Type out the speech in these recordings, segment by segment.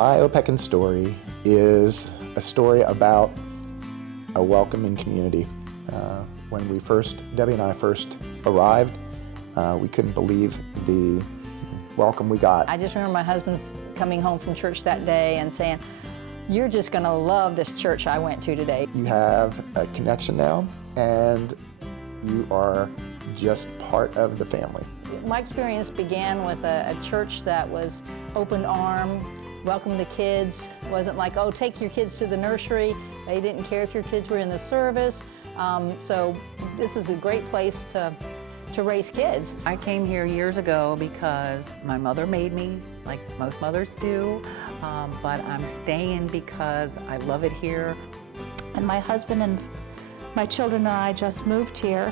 My Opequon story is a story about a welcoming community. When Debbie and I first arrived, we couldn't believe the welcome we got. I just remember my husband's coming home from church that day and saying, "You're just going to love this church I went to today." You have a connection now, and you are just part of the family. My experience began with a church that was open arm, welcomed the kids. It wasn't like, oh, take your kids to the nursery. They didn't care if your kids were in the service. So this is a great place to raise kids. I came here years ago because my mother made me, like most mothers do, but I'm staying because I love it here. And my husband and my children and I just moved here,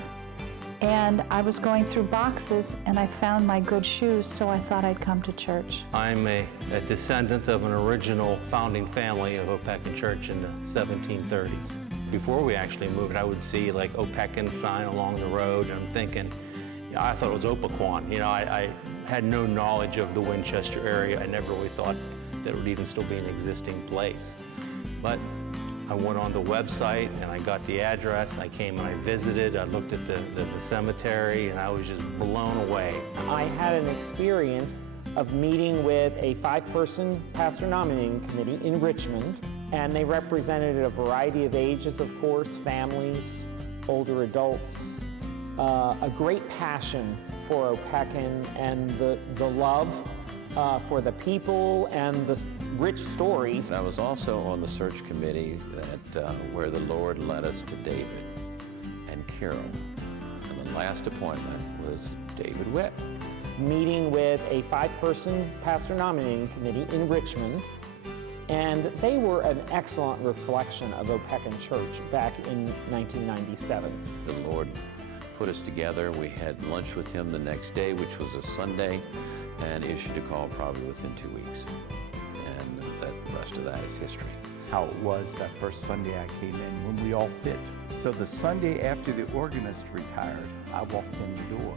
and I was going through boxes and I found my good shoes, so I thought I'd come to church. I'm a descendant of an original founding family of Opequon Church in the 1730s. Before we actually moved, I would see like Opequon sign along the road, and I'm thinking, I thought it was Opequon. I had no knowledge of the Winchester area. I never really thought that it would even still be an existing place. But I went on the website and I got the address. I came and I visited. I looked at the cemetery, and I was just blown away. I had an experience of meeting with a 5-person pastor nominating committee in Richmond, and they represented a variety of ages, of course, families, older adults, a great passion for Opequon and the love for the people and the rich stories. I was also on the search committee where the Lord led us to David and Carol. And the last appointment was David Witt. Meeting with a 5-person pastor nominating committee in Richmond, and they were an excellent reflection of Opequon Church back in 1997. The Lord put us together. We had lunch with him the next day, which was a Sunday, and issued a call probably within 2 weeks. And the rest of that is history. How it was that first Sunday I came in when we all fit. So the Sunday after the organist retired, I walked in the door.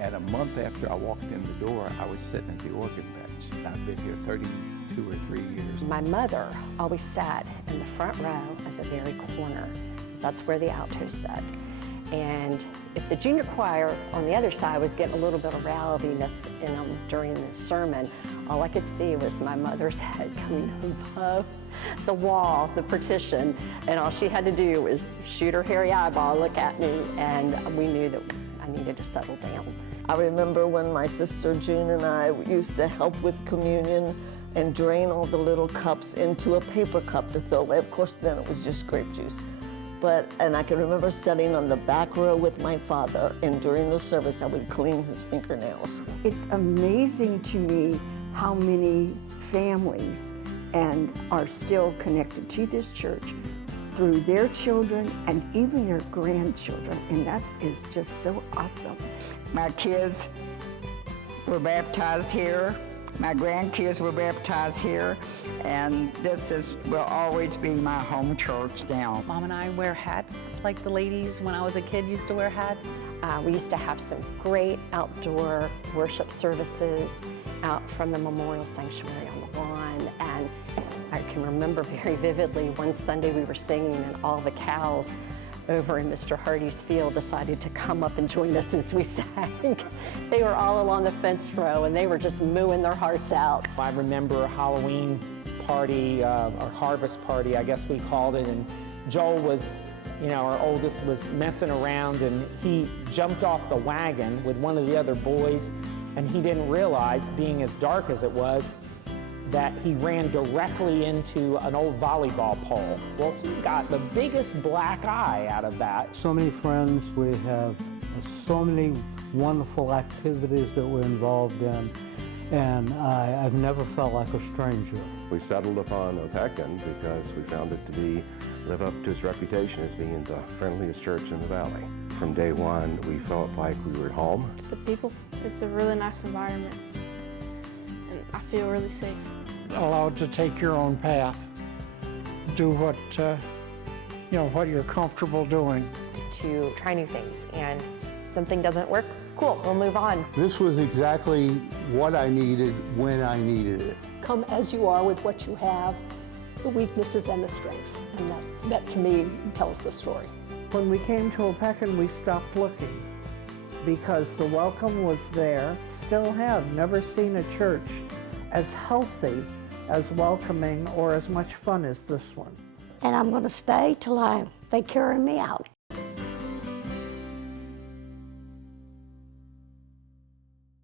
And a month after I walked in the door, I was sitting at the organ bench. And I've been here 32 or 3 years. My mother always sat in the front row at the very corner, because that's where the altos sat. And if the junior choir on the other side was getting a little bit of rowdiness in them during the sermon, all I could see was my mother's head coming above the wall, the partition, and all she had to do was shoot her hairy eyeball, look at me, and we knew that I needed to settle down. I remember when my sister June and I used to help with communion and drain all the little cups into a paper cup to throw away. Of course, then it was just grape juice. And I can remember sitting on the back row with my father, and during the service, I would clean his fingernails. It's amazing to me how many families are still connected to this church through their children and even their grandchildren, and that is just so awesome. My kids were baptized here. My grandkids were baptized here, and will always be my home church now. Mom and I wear hats like the ladies when I was a kid used to wear hats. We used to have some great outdoor worship services out from the Memorial Sanctuary on the lawn, and I can remember very vividly one Sunday we were singing and all the cows over in Mr. Hardy's field decided to come up and join us as we sang. They were all along the fence row and they were just mooing their hearts out. I remember a Halloween party, or harvest party, I guess we called it, and Joel was, our oldest, was messing around, and he jumped off the wagon with one of the other boys, and he didn't realize, being as dark as it was, that he ran directly into an old volleyball pole. Well, he got the biggest black eye out of that. So many friends, we have so many wonderful activities that we're involved in, and I've never felt like a stranger. We settled upon Opequon because we found it to live up to its reputation as being the friendliest church in the valley. From day one, we felt like we were at home. It's the people. It's a really nice environment, and I feel really safe. Allowed to take your own path, do what what you're comfortable doing. To try new things, and something doesn't work, cool, we'll move on. This was exactly what I needed when I needed it. come as you are with what you have, the weaknesses and the strengths. And that to me tells the story. When we came to Opequon, we stopped looking because the welcome was there. Still have never seen a church as healthy, as welcoming, or as much fun as this one. And I'm going to stay till they carry me out.